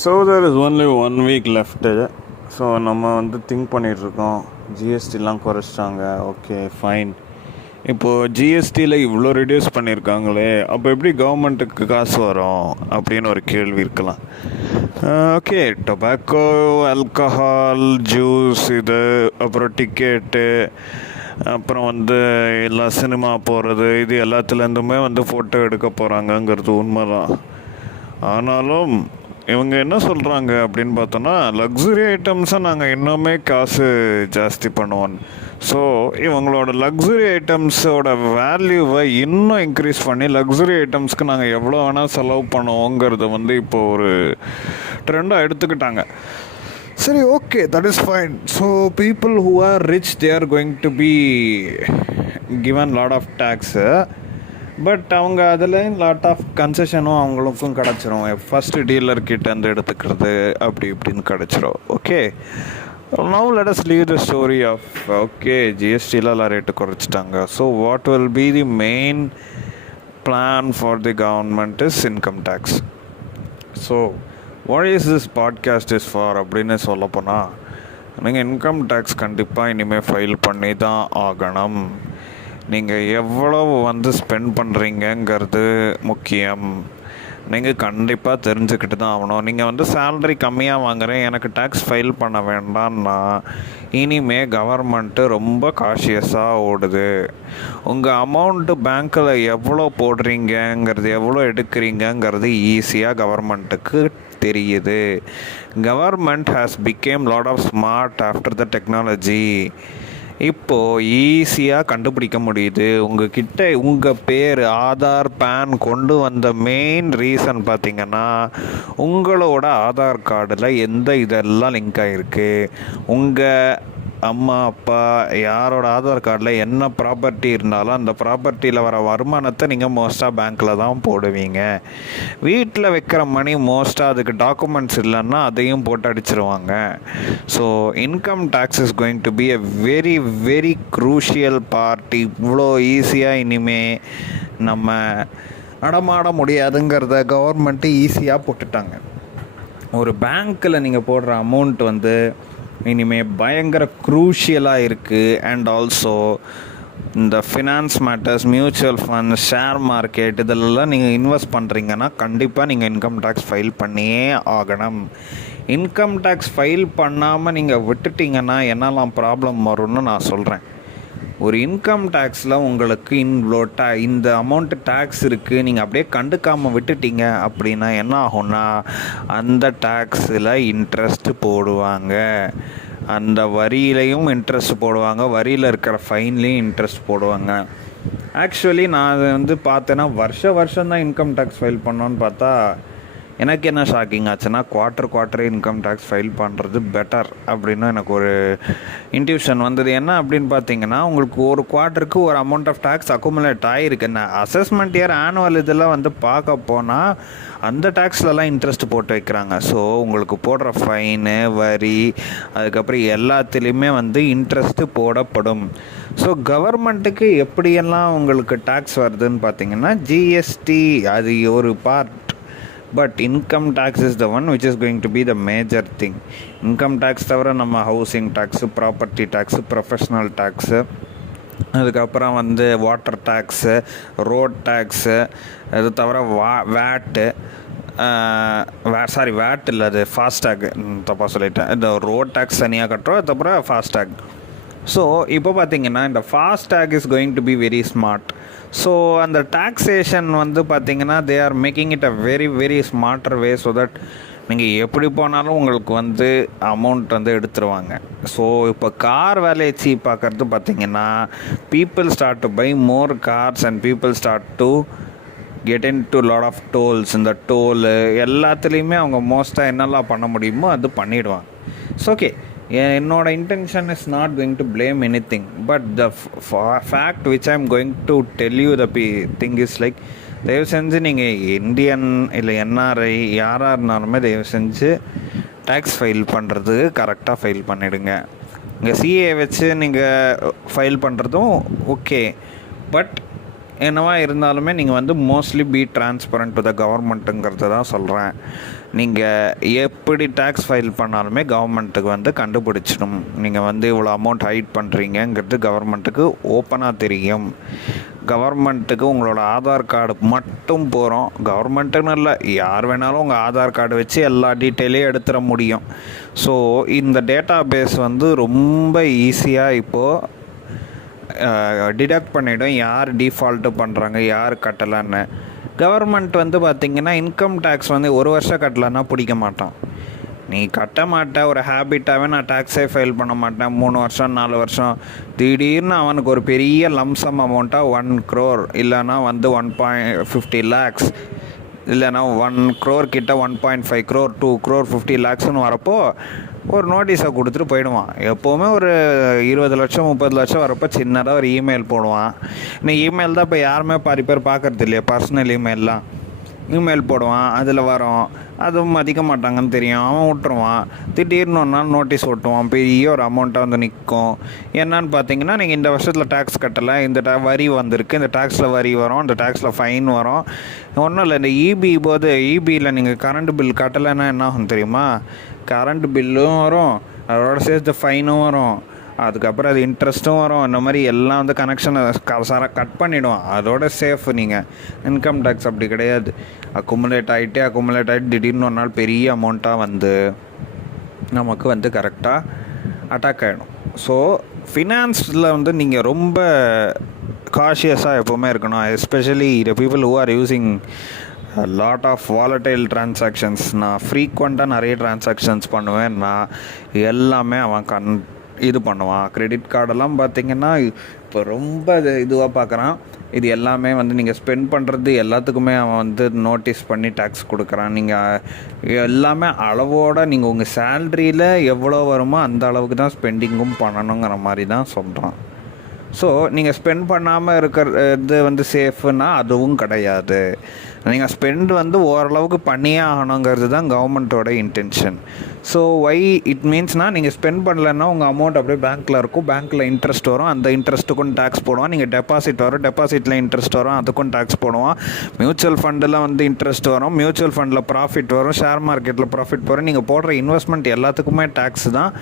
So there is only 1 week left. So நம்ம வந்து think பண்ணிகிட்ருக்கோம், ஜிஎஸ்டிலாம் குறைச்சிட்டாங்க, ஓகே ஃபைன். இப்போது ஜிஎஸ்டியில் இவ்வளோ ரெடியூஸ் பண்ணியிருக்காங்களே, அப்போ எப்படி கவர்மெண்ட்டுக்கு காசு வரும் அப்படின்னு ஒரு கேள்வி இருக்கலாம். ஓகே, டொபாக்கோ, ஆல்கஹால், ஜூஸ், இது அப்புறம் டிக்கெட்டு, அப்புறம் வந்து எல்லா சினிமா போகிறது, இது எல்லாத்துலேருந்துமே வந்து ஃபோட்டோ எடுக்க போகிறாங்கங்கிறது உண்மை தான். ஆனாலும் இவங்க என்ன சொல்கிறாங்க அப்படின்னு பார்த்தோன்னா, லக்ஸுரி ஐட்டம்ஸை நாங்கள் இன்னுமே காசு ஜாஸ்தி பண்ணுவோம். ஸோ இவங்களோட லக்ஸுரி ஐட்டம்ஸோட வேல்யூவை இன்னும் இன்க்ரீஸ் பண்ணி லக்ஸுரி ஐட்டம்ஸ்க்கு நாங்கள் எவ்வளோ வேணால் செலவு பண்ணுவோங்கிறத வந்து இப்போது ஒரு ட்ரெண்டாக எடுத்துக்கிட்டாங்க. சரி, okay, that is fine. So people who are rich, they are going to be given lot of tax. But அவங்க அதில் லாட் ஆஃப் கன்செஷனும் அவங்களுக்கும் கிடச்சிரும். ஃபஸ்ட்டு டீலர்கிட்ட வந்து எடுத்துக்கிறது அப்படி இப்படின்னு கிடச்சிரும். Okay, now let us leave the story of okay ஜிஎஸ்டிலாம் ரேட்டு குறைச்சிட்டாங்க. So what will be the main plan for the government is income tax. So what is this podcast is for அப்படின்னு சொல்லப்போனால், நீங்கள் இன்கம் டேக்ஸ் கண்டிப்பாக இனிமேல் file பண்ணி தான் ஆகணும். நீங்கள் எவ்வளோ வந்து ஸ்பெண்ட் பண்ணுறீங்கங்கிறது முக்கியம். நீங்கள் கண்டிப்பாக தெரிஞ்சுக்கிட்டு தான் ஆகணும். நீங்கள் வந்து சேலரி கம்மியாக வாங்குகிறேன், எனக்கு டேக்ஸ் ஃபைல் பண்ண வேண்டாம்னா இனிமேல் கவர்மெண்ட்டு ரொம்ப காஷியஸாக ஓடுது. உங்கள் அமௌண்ட்டு பேங்க்கில் எவ்வளோ போடுறீங்கங்கிறது, எவ்வளோ எடுக்கிறீங்கங்கிறது ஈஸியாக கவர்மெண்ட்டுக்கு தெரியுது. Government has become lot of smart after the technology. இப்போது ஈஸியாக கண்டுபிடிக்க முடியுது. உங்கள் பேர், ஆதார், பேன் கொண்டு வந்த மெயின் ரீசன் பார்த்திங்கன்னா, உங்களோட ஆதார் கார்டில் எந்த இதெல்லாம் லிங்க் ஆகிருக்கு, உங்கள் அம்மா அப்பா யாரோட ஆதார் கார்டில் என்ன ப்ராப்பர்ட்டி இருந்தாலும் அந்த ப்ராப்பர்ட்டியில் வர வருமானத்தை நீங்கள் மோஸ்ட்டாக பேங்க்கில் தான் போடுவீங்க. வீட்டில் வைக்கிற மணி மோஸ்ட்டாக அதுக்கு டாக்குமெண்ட்ஸ் இல்லைன்னா அதையும் போட்டு அடிச்சிருவாங்க. So income tax is going to be a very very crucial part. இவ்வளோ ஈஸியாக இனிமே நம்ம நடமாட முடியாதுங்கிறத கவர்மெண்ட்டு ஈஸியாக போட்டுட்டாங்க. ஒரு பேங்க்கில் நீங்கள் போடுற அமௌண்ட் வந்து இனிமேல் பயங்கர க்ரூஷியலாக இருக்குது. அண்ட் ஆல்சோ இந்த finance matters, mutual fund, share market, இதெல்லாம் நீங்கள் இன்வெஸ்ட் பண்ணுறீங்கன்னா கண்டிப்பாக நீங்கள் இன்கம் டேக்ஸ் ஃபைல் பண்ணியே ஆகணும். இன்கம் டேக்ஸ் ஃபைல் பண்ணாமல் நீங்கள் விட்டுட்டிங்கன்னா என்னெல்லாம் ப்ராப்ளம் வரும்னு நான் சொல்கிறேன். ஒரு இன்கம் டேக்ஸில் உங்களுக்கு இந்த அமௌண்ட்டு டேக்ஸ் இருக்குது, நீங்கள் அப்படியே கண்டுக்காமல் விட்டுட்டீங்க அப்படின்னா என்ன ஆகும்னா, அந்த டேக்ஸில் இன்ட்ரெஸ்ட் போடுவாங்க, அந்த வரியிலையும் இன்ட்ரெஸ்ட் போடுவாங்க, வரியில் இருக்கிற ஃபைன்லேயும் இன்ட்ரெஸ்ட் போடுவாங்க. ஆக்சுவலி நான் அதை வந்து பார்த்தேன்னா வருஷம்தான் இன்கம் டேக்ஸ் ஃபைல் பண்ணோன்னு பார்த்தா எனக்கு என்ன ஷாக்கிங் ஆச்சுன்னா, குவார்ட்டர் இன்கம் டேக்ஸ் ஃபைல் பண்ணுறது பெட்டர் அப்படின்னு எனக்கு ஒரு இன்ட்யூஷன் வந்தது. என்ன அப்படின்னு பார்த்தீங்கன்னா, உங்களுக்கு ஒரு குவார்ட்டருக்கு ஒரு அமௌண்ட் ஆஃப் டேக்ஸ் அக்குமுலேட் ஆகிருக்குன்னு அசஸ்மெண்ட் இயர் ஆனுவல் இதெல்லாம் வந்து பார்க்க போனால் அந்த டேக்ஸ்லலாம் இன்ட்ரெஸ்ட் போட்டு வைக்கிறாங்க. ஸோ உங்களுக்கு போடுற ஃபைனு, வரி, அதுக்கப்புறம் எல்லாத்துலேயுமே வந்து இன்ட்ரெஸ்ட்டு போடப்படும். ஸோ கவர்மெண்ட்டுக்கு எப்படியெல்லாம் உங்களுக்கு டேக்ஸ் வருதுன்னு பார்த்தீங்கன்னா, ஜிஎஸ்டி அது ஒரு part. But income tax is the one which is going to be the major thing. Income tax தவிர நம்ம housing tax, property tax, professional tax, அதுக்கப்புறம் வந்து வாட்டர் டேக்ஸு, ரோட் டேக்ஸு, அது தவிர வேட்டு, வேட் இல்லை, அது ஃபாஸ்டேக், தப்பாக சொல்லிட்டேன். இந்த ரோட் டேக்ஸ் தனியாக கட்டுறோம், அதுக்கப்புறம் ஃபாஸ்டேக். ஸோ இப்போ பார்த்தீங்கன்னா இந்த FASTag is going to be very smart. So அந்த டாக்ஸேஷன் வந்து பார்த்தீங்கன்னா they are making it a very very smarter way. So that நீங்கள் எப்படி போனாலும் உங்களுக்கு வந்து அமௌண்ட் வந்து எடுத்துருவாங்க. ஸோ இப்போ கார் வேலையை பார்க்குறது பார்த்தீங்கன்னா, people start to buy more cars and people start to get in to lot of tolls. இந்த டோலு எல்லாத்துலேயுமே அவங்க மோஸ்ட்டாக என்னெல்லாம் பண்ண முடியுமோ அது பண்ணிவிடுவாங்க. ஸோ ஓகே, என்னோட intention is not going to blame any thing. But the fact which I am going to tell you the thing is like, தயவு செஞ்சு நீங்கள் இந்தியன் இல்லை என்ஆர்ஐ யாராக இருந்தாலுமே தயவு செஞ்சு டேக்ஸ் ஃபைல் பண்ணுறது கரெக்டாக ஃபைல் பண்ணிவிடுங்க. இங்கே சிஏ வச்சு நீங்கள் ஃபைல் பண்ணுறதும் ஓகே, பட் என்னவா இருந்தாலுமே நீங்கள் வந்து mostly be transparent to the கவர்மெண்ட்டுங்கிறது தான் சொல்கிறேன். நீங்கள் எப்படி டேக்ஸ் ஃபைல் பண்ணாலுமே கவர்மெண்ட்டுக்கு வந்து கண்டுபிடிச்சிடும். நீங்கள் வந்து இவ்வளோ அமௌண்ட் ஹைட் பண்ணுறீங்கங்கிறது கவர்மெண்ட்டுக்கு ஓப்பனாக தெரியும். கவர்மெண்ட்டுக்கு உங்களோட ஆதார் கார்டு மட்டும் போகிறோம். கவர்மெண்ட்டுன்னு இல்லை, யார் வேணாலும் உங்கள் ஆதார் கார்டு வச்சு எல்லா டீட்டெயிலையும் எடுத்துட முடியும். ஸோ இந்த டேட்டா பேஸ் வந்து ரொம்ப ஈஸியாக இப்போது டிடெக்ட் பண்ணிவிடும் யார் டிஃபால்ட்டு பண்ணுறாங்க, யார் கட்டலைன்னு. கவர்மெண்ட் வந்து பார்த்திங்கன்னா இன்கம் டேக்ஸ் வந்து 1 வருஷம் கட்டலைன்னா பிடிக்க மாட்டான். நீ கட்ட மாட்டேன், ஒரு ஹேபிட்டாகவே நான் டேக்ஸே ஃபைல் பண்ண மாட்டேன், 3 வருஷம் 4 வருஷம், திடீர்னு அவனுக்கு ஒரு பெரிய லம்சம் அமௌண்ட்டாக 1 crore இல்லைனா வந்து 1.50 lakhs இல்லைனா 1 crore கிட்ட 1.5 crore 2 crore 50 lakhsன்னு வரப்போ ஒரு நோட்டீஸை கொடுத்துட்டு போயிடுவான். எப்போவுமே ஒரு 20 லட்சம் 30 லட்சம் வரப்போ சின்னதாக ஒரு இமெயில் போடுவான். இன்னும் இமெயில் தான் இப்போ யாருமே பாதி பேர் பார்க்குறது இல்லையா, பர்சனல் இமெயிலெலாம் இமெயில் போடுவான், அதில் வரும், அதுவும் மதிக்க மாட்டாங்கன்னு தெரியும், அவன் விட்டுருவான். திடீர்னு ஒரு நாள் நோட்டீஸ் ஓட்டுவான், பெரிய ஒரு அமௌண்ட்டாக வந்து நிற்கும். என்னன்னு பார்த்தீங்கன்னா, நீங்கள் இந்த வருஷத்தில் டேக்ஸ் கட்டலை, இந்த வரி வந்திருக்கு, இந்த டேக்ஸில் வரி வரும், இந்த டேக்ஸில் ஃபைன் வரும். ஒன்றும் இல்லை, இந்த இபியில் நீங்கள் கரண்ட் பில் கட்டலைன்னா என்ன ஆகும் தெரியுமா? கரண்ட் பில்லும் வரும், அதோட சேர்த்து ஃபைனும் வரும், அதுக்கப்புறம் அது இன்ட்ரெஸ்ட்டும் வரும். இந்த மாதிரி எல்லாம் வந்து கனெக்ஷனை கட் பண்ணிவிடும். அதோட சேஃப். நீங்கள் இன்கம் டேக்ஸ் அப்படி கிடையாது. அக்குமுலேட் ஆகிட்டு திடீர்னு ஒரு நாள் பெரிய அமௌண்ட்டாக வந்து நமக்கு வந்து கரெக்டாக அட்டாக் ஆகிடும். ஸோ ஃபினான்ஸில் வந்து நீங்கள் ரொம்ப காஷியஸாக எப்போவுமே இருக்கணும். Especially the people who are using lot of volatile transactions. நான் ஃப்ரீக்வெண்ட்டாக நிறைய ட்ரான்சாக்ஷன்ஸ் பண்ணுவேன். நான் எல்லாமே அவன் இது பண்ணுவான். கிரெடிட் கார்டெல்லாம் பார்த்திங்கன்னா இப்போ ரொம்ப இதுவாக பார்க்குறான். இது எல்லாமே வந்து நீங்கள் ஸ்பெண்ட் பண்ணுறது எல்லாத்துக்குமே அவன் வந்து நோட்டீஸ் பண்ணி டேக்ஸ் கொடுக்குறான். நீங்கள் எல்லாமே அளவோடு நீங்கள் உங்கள் சேல்ரியில் எவ்வளோ வருமோ அந்த அளவுக்கு தான் ஸ்பெண்டிங்கும் பண்ணணுங்கிற மாதிரி தான் சொல்கிறான். ஸோ நீங்கள் ஸ்பெண்ட் பண்ணாமல் இருக்கிறது வந்து சேஃப்னா அதுவும் கிடையாது. நீங்கள் ஸ்பெண்ட் வந்து ஓரளவுக்கு பண்ணியே ஆகணுங்கிறது தான் கவர்மெண்ட்டோட இன்டென்ஷன். ஸோ வை இட் மீன்ஸ்னால் நீங்கள் ஸ்பெண்ட் பண்ணலைன்னா உங்கள் அமௌண்ட் அப்படியே பேங்க்கில் இருக்கும், பேங்க்கில் இன்ட்ரெஸ்ட் வரும், அந்த இன்ட்ரெஸ்ட்டுக்கும் டேக்ஸ் போடுவான். நீங்கள் டெபாசிட் வரும், டெபாசிட்டில் இன்ட்ரெஸ்ட் வரும், அதுக்கும் டேக்ஸ் போடுவான். மியூச்சுவல் ஃபண்டில் வந்து இன்ட்ரெஸ்ட் வரும், மியூச்சுவல் ஃபண்டில் ப்ராஃபிட் வரும், ஷேர் மார்க்கெட்டில் ப்ராஃபிட் வரும். நீங்கள் போடுற இன்வெஸ்ட்மெண்ட் எல்லாத்துக்குமே டேக்ஸ் தான்.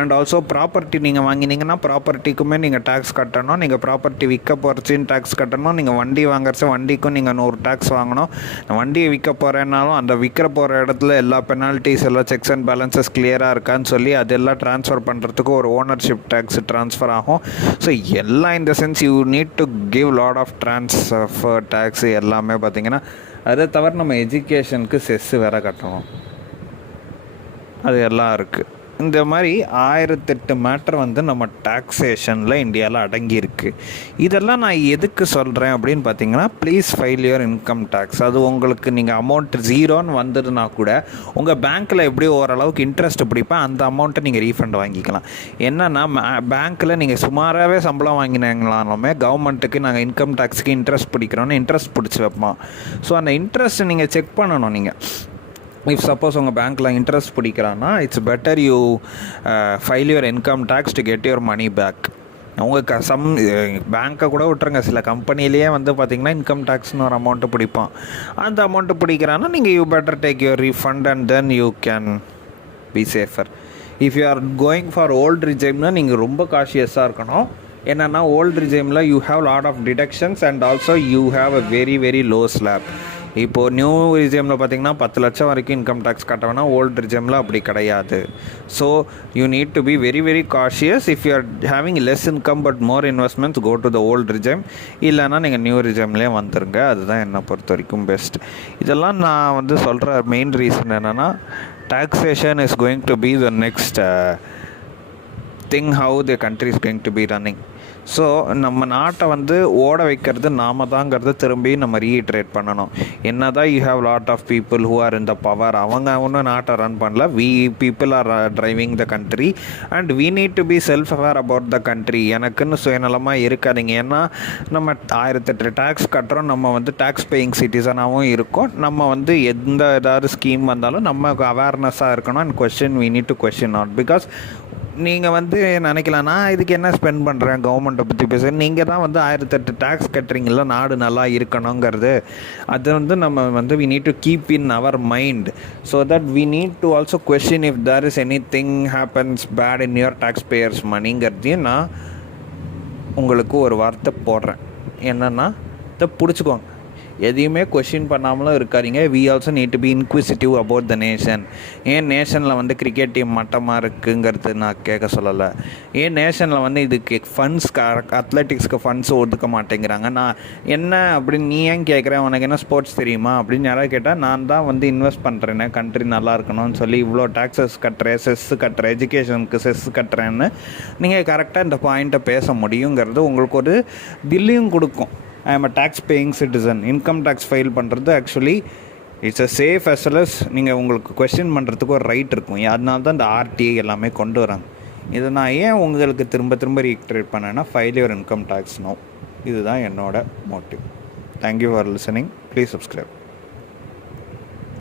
அண்ட் ஆல்சோ ப்ராப்பர்ட்டி நீங்கள் வாங்கினீங்கன்னா ப்ராப்பர்ட்டிக்குமே நீங்கள் டேக்ஸ் கட்டணும். நீங்கள் ப்ராப்பர்ட்டி விற்க போகிறச்சின்னு டேக்ஸ் கட்டணும். நீங்கள் வண்டி வாங்குறச்ச வண்டிக்கும் நீங்கள் 100 டேக்ஸ் வாங்கணும். வண்டியை விற்க போகிறேன்னாலும் அந்த விற்கிற போகிற இடத்துல எல்லா பெனால்ட்டிஸ் எல்லாம் செக்ஸ் அண்ட் பேலன்சஸ் கிளியராக இருக்கான்னு சொல்லி அதெல்லாம் ட்ரான்ஸ்ஃபர் பண்ணுறதுக்கு ஒரு ஓனர்ஷிப் டேக்ஸ் ட்ரான்ஸ்ஃபர் ஆகும். ஸோ எல்லாம் இந்த sense you need to give lot of transfer tax எல்லாமே பார்த்திங்கன்னா. அதை தவிர நம்ம எஜுகேஷனுக்கு செஸ்ஸு வேறு கட்டணும். அது எல்லாம் இருக்குது. இந்த மாதிரி 1008 மேட்டர் வந்து நம்ம டாக்ஸேஷனில் இந்தியாவில் அடங்கியிருக்கு. இதெல்லாம் நான் எதுக்கு சொல்கிறேன் அப்படின்னு பார்த்தீங்கன்னா, please file your income tax. அது உங்களுக்கு நீங்கள் அமௌண்ட் 0ன்னு வந்ததுன்னா கூட உங்கள் பேங்க்கில் எப்படி ஓரளவுக்கு இன்ட்ரெஸ்ட் பிடிப்பேன் அந்த அமௌண்ட்டை நீங்கள் ரீஃபண்ட் வாங்கிக்கலாம். என்னென்னா பேங்க்கில் நீங்கள் சுமாராகவே சம்பளம் வாங்கினீங்களாலுமே கவர்மெண்ட்டுக்கு நாங்கள் இன்கம் டேக்ஸுக்கு இன்ட்ரெஸ்ட் பிடிக்கிறோன்னு இன்ட்ரெஸ்ட் பிடிச்சி வைப்போம். ஸோ அந்த இன்ட்ரெஸ்ட் நீங்கள் செக் பண்ணணும். நீங்கள் இஃப் சப்போஸ் உங்கள் பேங்க்கில் இன்ட்ரெஸ்ட் பிடிக்கிறான்னா it's better you file your income tax to get your money back. உங்கள் பேங்க்கை கூட விட்டுருங்க, சில கம்பெனிலேயே வந்து பார்த்திங்கன்னா இன்கம் டேக்ஸ்னு ஒரு அமௌண்ட்டு பிடிப்பான். அந்த அமௌண்ட்டு பிடிக்கிறான்னா நீங்கள் you better take your refund and then you can be safer. If you are going for old ரிஜைம்னா நீங்கள் ரொம்ப காஷியஸாக இருக்கணும். என்னென்னா ஓல்டு ரிஜைமில் you have lot of deductions and also you have a very very low slab. இப்போது new ரிஜியமில் பார்த்திங்கன்னா 10 லட்சம் வரைக்கும் இன்கம் டேக்ஸ் கட்ட வேணால், ஓல்டு ரிஜியமில் அப்படி கிடையாது. So you need to be very very cautious. If you are having less income but more investments go to the old regime. இல்லைனா நீங்கள் நியூ ரிஜியம்லேயே வந்துருங்க. அதுதான் என்னை பொறுத்த வரைக்கும் பெஸ்ட். இதெல்லாம் நான் வந்து சொல்கிற மெயின் ரீசன் என்னென்னா, taxation is going to be the next thing how the country is going to be running. So நம்ம நாட்டை வந்து ஓட வைக்கிறது நாம தாங்கிறத திரும்பி நம்ம ரீஇட்ரேட் பண்ணணும். என்ன தான் you have lot of people who are in the power, அவங்க ஒன்றும் நாட்டை ரன் பண்ணல. We people are driving the country and we need to be self aware about the country. எனக்குன்னு சுயநலமாக இருக்காதிங்க. ஏன்னா நம்ம 1008 டேக்ஸ் கட்டுறோம், நம்ம வந்து டேக்ஸ் பேயிங் சிட்டிசனாகவும் இருக்கோம். நம்ம வந்து ஏதாவது ஸ்கீம் வந்தாலும் நம்ம அவேர்னஸாக இருக்கணும். And question we need to question not because நீங்கள் வந்து நினைக்கலாம், நான் இதுக்கு என்ன ஸ்பெண்ட் பண்ணுறேன் கவர்மெண்ட்டை பற்றி பேச. நீங்கள் தான் வந்து 1008 டேக்ஸ் கட்டுறீங்களா நாடு நல்லா இருக்கணுங்கிறது. அது வந்து நம்ம வந்து we need to keep in our mind so that we need to also question if there is anything happens bad in your tax payers மணிங்கிறதையும் நான் உங்களுக்கு ஒரு வார்த்தை போடுறேன். என்னென்னா இதை பிடிச்சிக்கோங்க. எதையுமே கொஷின் பண்ணாமலும் இருக்காதீங்க. We also need to be inquisitive about the nation. ஏன் நேஷனில் வந்து கிரிக்கெட் டீம் மட்டமாக இருக்குங்கிறது நான் கேட்க சொல்லலை. ஏன் நேஷனில் வந்து இதுக்கு ஃபண்ட்ஸ் அத்லெட்டிக்ஸ்க்கு ஃபண்ட்ஸ் ஒதுக்க மாட்டேங்கிறாங்க. நான் என்ன அப்படின்னு நீ ஏன் கேட்குறேன், உனக்கு என்ன ஸ்போர்ட்ஸ் தெரியுமா அப்படின்னு யாராவது கேட்டால், நான் தான் வந்து இன்வெஸ்ட் பண்ணுறேன்னு கண்ட்ரி நல்லா இருக்கணும்னு சொல்லி இவ்வளோ டேக்ஸஸ் கட்டுறேன், செஸ் கட்டுறேன், எஜுகேஷனுக்கு செஸ் கட்டுறேன்னு நீங்கள் கரெக்டாக இந்த பாயிண்ட்டை பேச முடியுங்கிறது உங்களுக்கு ஒரு தில்லியும் கொடுக்கும். I am a tax paying citizen. Income tax file பண்ணுறது actually it's a safe as well as நீங்கள் உங்களுக்கு கொஸ்டின் பண்ணுறதுக்கு ஒரு ரைட் இருக்கும். அதனால தான் இந்த ஆர்டிஐ எல்லாமே கொண்டு வராங்க. இதை நான் ஏன் உங்களுக்கு திரும்ப திரும்ப ரீக்ரியேட் பண்ணேன்னா, file your income tax no. இதுதான் என்னோட motive. Thank you for listening. Please subscribe.